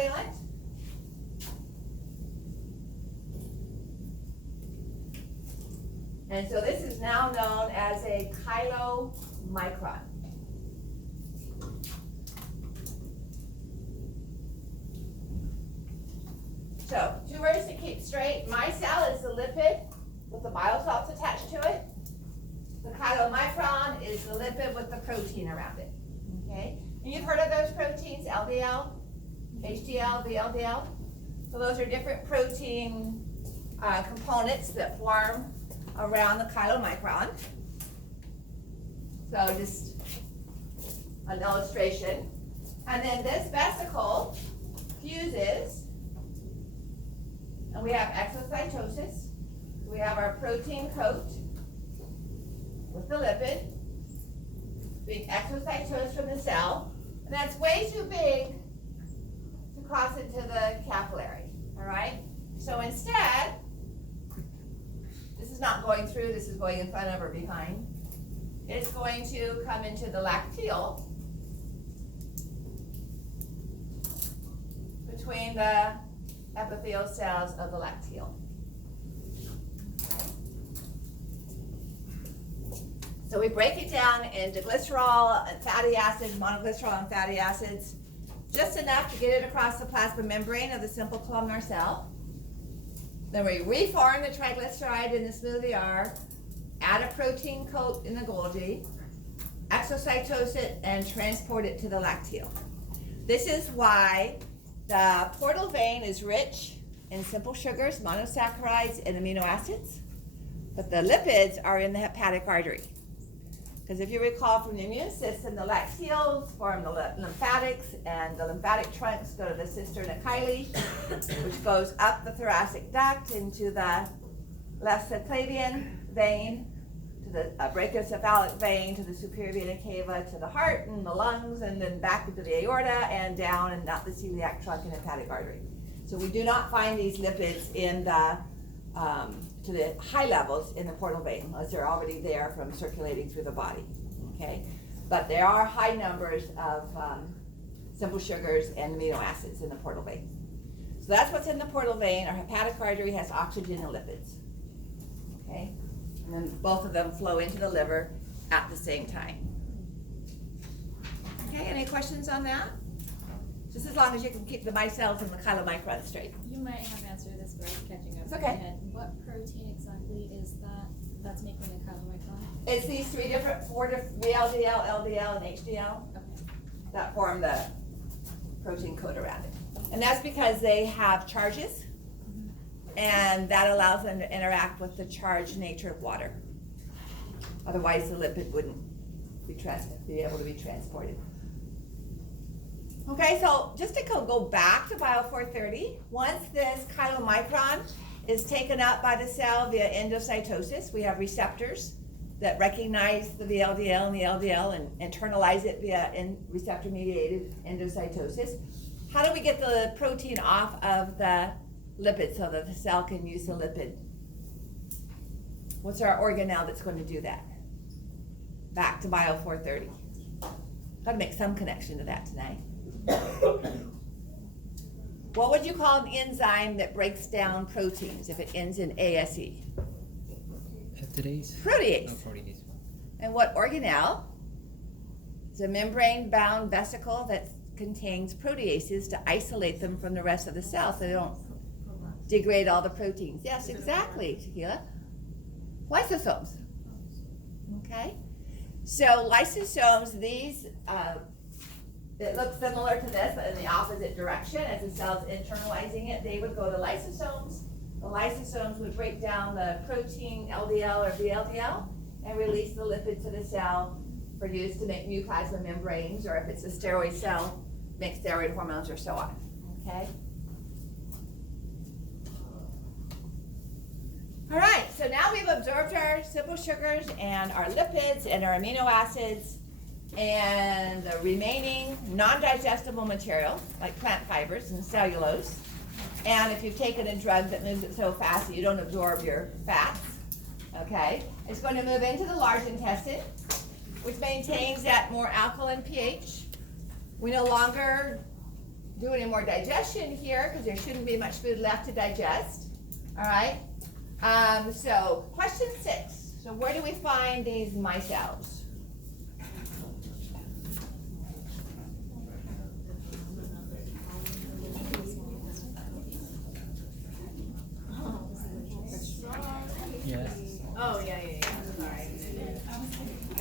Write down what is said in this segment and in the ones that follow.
monovalent. And so this is now known as a chylomicron. So, two words to keep straight. Micelle is the lipid with the biosalts attached to it. The chylomicron is the lipid with the protein around it. Okay? And you've heard of those proteins, LDL, HDL, VLDL. So those are different protein components that form around the chylomicron. So just an illustration. And then this vesicle fuses, and we have exocytosis. We have our protein coat with the lipid being exocytosed from the cell, and that's way too big to cross into the capillary, all right? So instead, this is not going through, this is going in front of or behind. It's going to come into the lacteal between the epithelial cells of the lacteal. So we break it down into glycerol and fatty acids, monoglycerol and fatty acids, just enough to get it across the plasma membrane of the simple columnar cell. Then we reform the triglyceride in the smooth ER, add a protein coat in the Golgi, exocytose it, and transport it to the lacteal. This is why the portal vein is rich in simple sugars, monosaccharides, and amino acids, but the lipids are in the hepatic artery. Because if you recall from the immune system, the lacteals form the lymphatics, and the lymphatic trunks go to the cisterna chyli, which goes up the thoracic duct into the left subclavian vein, to the brachiocephalic vein, to the superior vena cava, to the heart and the lungs, and then back into the aorta and down and out the celiac trunk and hepatic artery. So we do not find these lipids in the to the high levels in the portal vein, unless they're already there from circulating through the body, okay? But there are high numbers of simple sugars and amino acids in the portal vein. So that's what's in the portal vein. Our hepatic artery has oxygen and lipids, okay? And then both of them flow into the liver at the same time. Okay, any questions on that? Just as long as you can keep the micelles and the chylomicron straight. You might have answered this, but I'm catching up. It's okay. In my head. What protein exactly is that's making the chylomicron? It's these four different VLDL, LDL, and HDL Okay. that form the protein coat around it. And that's because they have charges, and that allows them to interact with the charged nature of water. Otherwise, the lipid wouldn't be able to be transported. Okay, so just to go back to Bio 430, once this chylomicron is taken up by the cell via endocytosis, we have receptors that recognize the VLDL and the LDL and internalize it via receptor-mediated endocytosis. How do we get the protein off of the lipid so that the cell can use the lipid? What's our organelle that's going to do that? Back to Bio 430. Got to make some connection to that tonight. What would you call an enzyme that breaks down proteins if it ends in ASE? Peptidase? Protease. Oh, protease. And what organelle is a membrane-bound vesicle that contains proteases to isolate them from the rest of the cell so they don't degrade all the proteins? Yes, exactly, Shaquila. Lysosomes. Okay? So lysosomes, these it looks similar to this, but in the opposite direction. As the cell's internalizing it, they would go to lysosomes. The lysosomes would break down the protein LDL or VLDL and release the lipid to the cell for use to make new plasma membranes, or if it's a steroid cell, make steroid hormones or so on. Okay? All right, so now we've absorbed our simple sugars and our lipids and our amino acids and the remaining non-digestible material, like plant fibers and cellulose. And if you've taken a drug that moves it so fast that you don't absorb your fats, okay, it's going to move into the large intestine, which maintains that more alkaline pH. We no longer do any more digestion here because there shouldn't be much food left to digest. All right. So question 6. So where do we find these micelles? Yeah, Oh, yeah, sorry.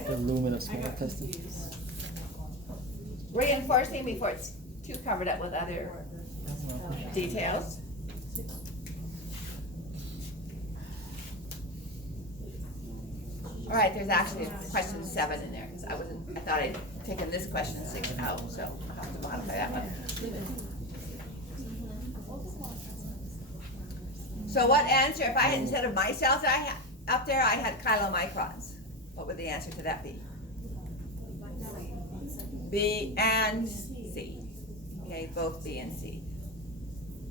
the luminous small intestine. Reinforcing before it's too covered up with other details. All right, there's actually question 7 in there because I thought I'd taken this question 6 out, so I'll have to modify that one. So what answer, if I had, instead of micelles up there, I had chylomicrons, what would the answer to that be? B and C. Okay, both B and C.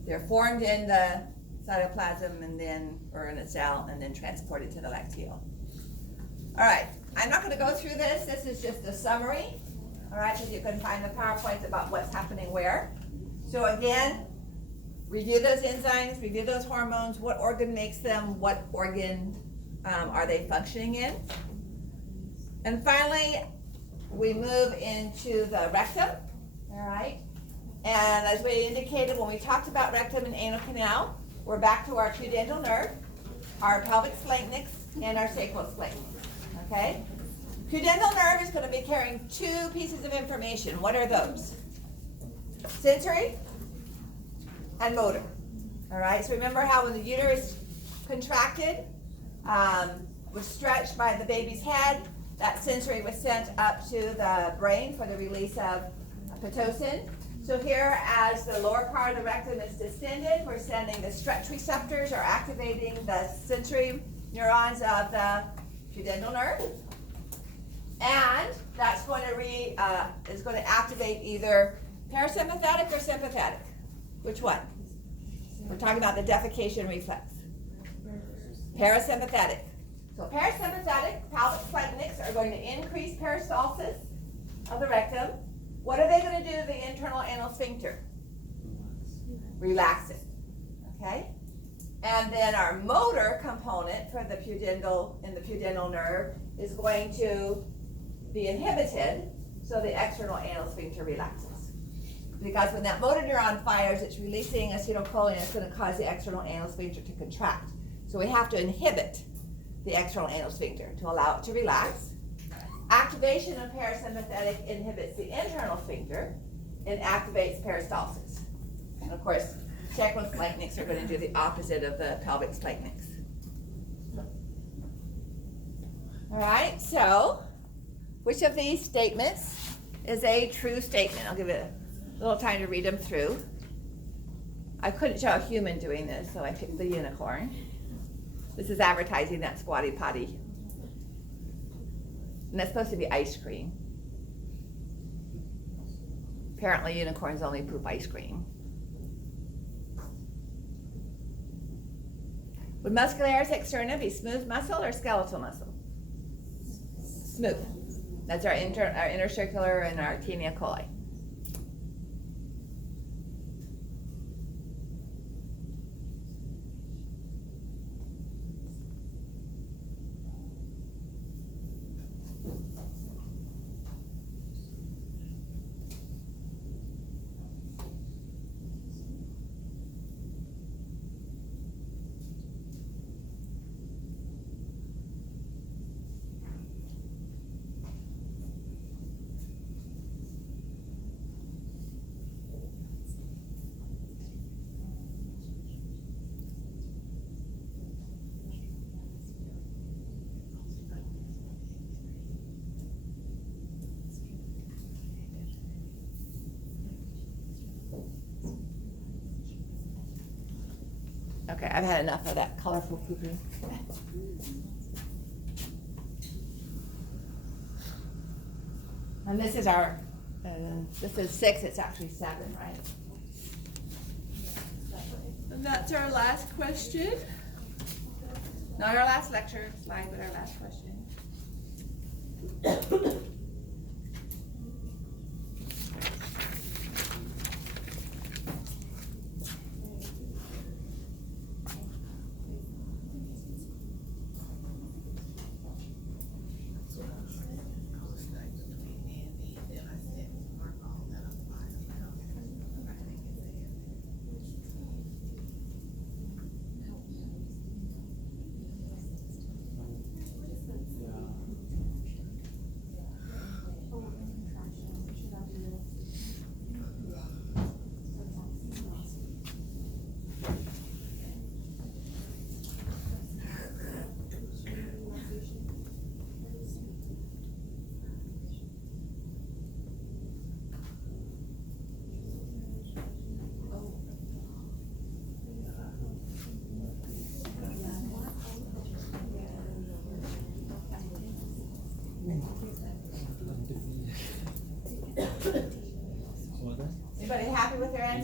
They're formed in the cytoplasm and then, or in a cell, and then transported to the lacteal. All right, I'm not going to go through this. This is just a summary. All right, because you can find the PowerPoints about what's happening where. So again, review those enzymes, review those hormones, what organ makes them, what organ are they functioning in. And finally, we move into the rectum, all right? And as we indicated when we talked about rectum and anal canal, we're back to our pudendal nerve, our pelvic splanchnics, and our sacral splanchnics, okay? Pudendal nerve is going to be carrying 2 pieces of information. What are those? Sensory and motor. All right, so remember how when the uterus contracted, was stretched by the baby's head, that sensory was sent up to the brain for the release of pitocin. So here, as the lower part of the rectum is distended, we're sending the stretch receptors or activating the sensory neurons of the pudendal nerve. And that's going to is going to activate either parasympathetic or sympathetic. Which one? We're talking about the defecation reflex. Parasympathetic. So parasympathetic pelvic splanchnics are going to increase peristalsis of the rectum. What are they going to do to the internal anal sphincter? Relax it. Okay? And then our motor component for the pudendal nerve is going to be inhibited so the external anal sphincter relaxes. Because when that motor neuron fires, it's releasing acetylcholine, and it's going to cause the external anal sphincter to contract. So we have to inhibit the external anal sphincter to allow it to relax. Activation of parasympathetic inhibits the internal sphincter and activates peristalsis. And of course, sacral splanchnics are going to do the opposite of the pelvic splanchnics. All right, so which of these statements is a true statement? I'll give it a little time to read them through. I couldn't show a human doing this, so I picked the unicorn. This is advertising that squatty potty. And that's supposed to be ice cream. Apparently unicorns only poop ice cream. Would muscularis externa be smooth muscle or skeletal muscle? Smooth. That's our intercircular and our tinea coli. Okay, I've had enough of that colorful pooping. And this is our, this is 6, it's actually 7, right? And that's our last question. Not our last lecture slide, but our last question.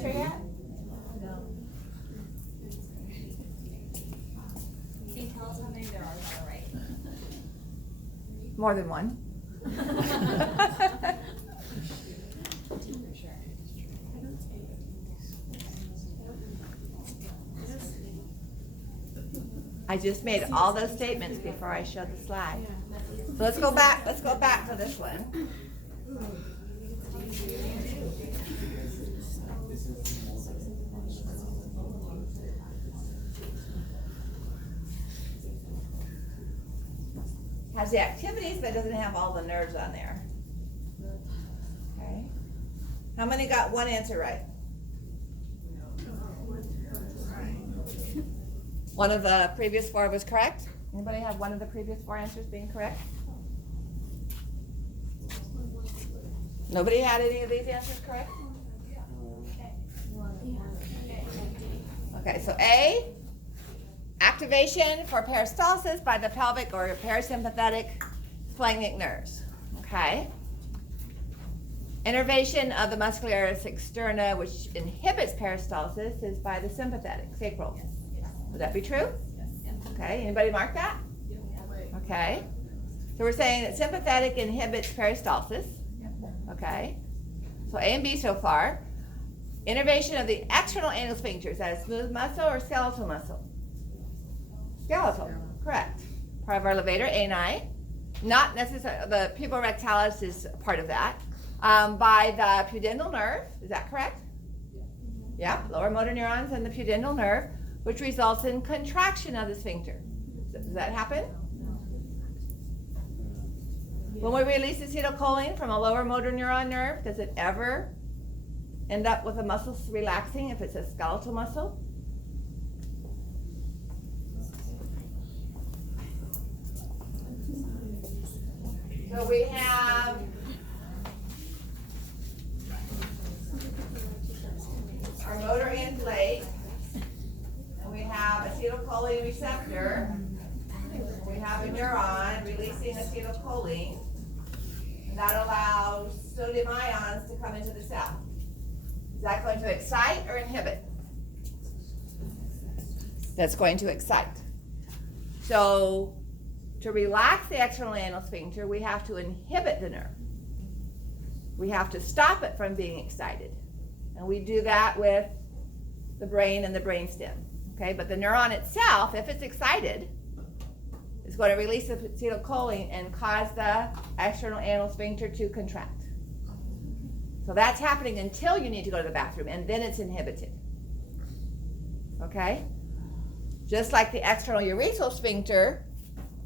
answer yet? Can you tell us how many there are that are right? More than one. I just made all those statements before I showed the slide. So let's go back to this one. Has the activities, but doesn't have all the nerves on there. Okay. How many got one answer right? One of the previous four was correct? Anybody have one of the previous four answers being correct? Nobody had any of these answers correct? Okay, so A, activation for peristalsis by the pelvic or parasympathetic splenic nerves. Okay. Innervation of the muscularis externa, which inhibits peristalsis, is by the sympathetic sacral. Would that be true? Okay, anybody mark that? Okay. So we're saying that sympathetic inhibits peristalsis. Okay. So A and B so far. Innervation of the external anal sphincter, is that a smooth muscle or skeletal muscle? Skeletal, correct. Part of our levator ani. Not necessarily, the pupil rectalis is part of that. By the pudendal nerve, is that correct? Yeah, lower motor neurons and the pudendal nerve, which results in contraction of the sphincter. Does that happen? When we release acetylcholine from a lower motor neuron nerve, does it ever end up with a muscle relaxing if it's a skeletal muscle? So we have our motor end plate, and we have acetylcholine receptor. We have a neuron releasing acetylcholine, and that allows sodium ions to come into the cell. Is that going to excite or inhibit? That's going to excite. So to relax the external anal sphincter, we have to inhibit the nerve. We have to stop it from being excited. And we do that with the brain and the brainstem. Okay, but the neuron itself, if it's excited, is going to release the acetylcholine and cause the external anal sphincter to contract. So that's happening until you need to go to the bathroom, and then it's inhibited. Okay? Just like the external urethral sphincter,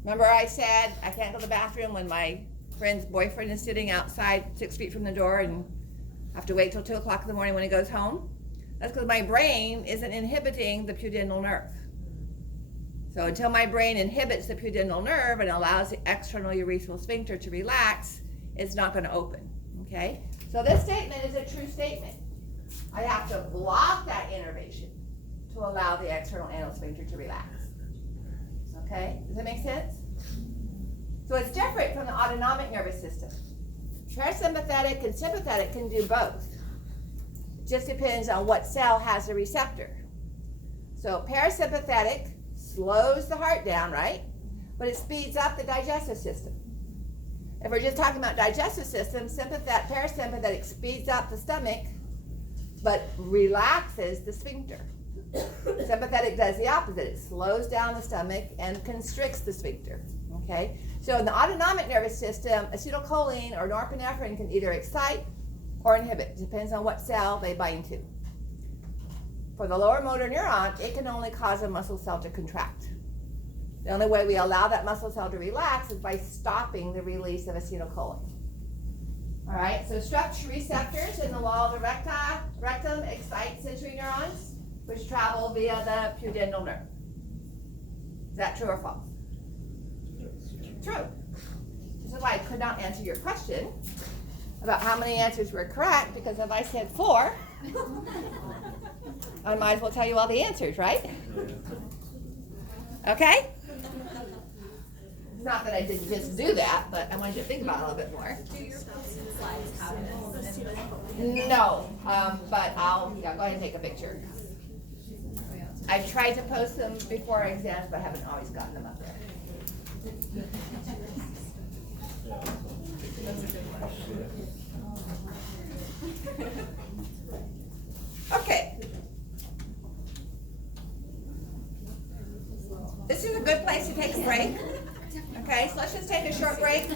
remember I said I can't go to the bathroom when my friend's boyfriend is sitting outside 6 feet from the door and have to wait till 2 o'clock in the morning when he goes home? That's because my brain isn't inhibiting the pudendal nerve. So until my brain inhibits the pudendal nerve and allows the external urethral sphincter to relax, it's not going to open. Okay? So this statement is a true statement. I have to block that innervation to allow the external anal sphincter to relax. Okay? Does that make sense? So it's different from the autonomic nervous system. Parasympathetic and sympathetic can do both. It just depends on what cell has the receptor. So parasympathetic slows the heart down, right? But it speeds up the digestive system. If we're just talking about digestive system, parasympathetic speeds up the stomach, but relaxes the sphincter. Sympathetic does the opposite. It slows down the stomach and constricts the sphincter. Okay? So in the autonomic nervous system, acetylcholine or norepinephrine can either excite or inhibit. It depends on what cell they bind to. For the lower motor neuron, it can only cause a muscle cell to contract. The only way we allow that muscle cell to relax is by stopping the release of acetylcholine. All right, so structure receptors in the wall of the rectum excite sensory neurons, which travel via the pudendal nerve. Is that true or false? True. This is why I could not answer your question about how many answers were correct, because if I said 4, I might as well tell you all the answers, right? Okay? not that I didn't just do that, but I wanted you to think about it a little bit more. Do your slides have it? No, but yeah, go ahead and take a picture. I tried to post them before exams, but I haven't always gotten them up there. Okay. This is a good place to take a break. Okay, so let's just take a short break.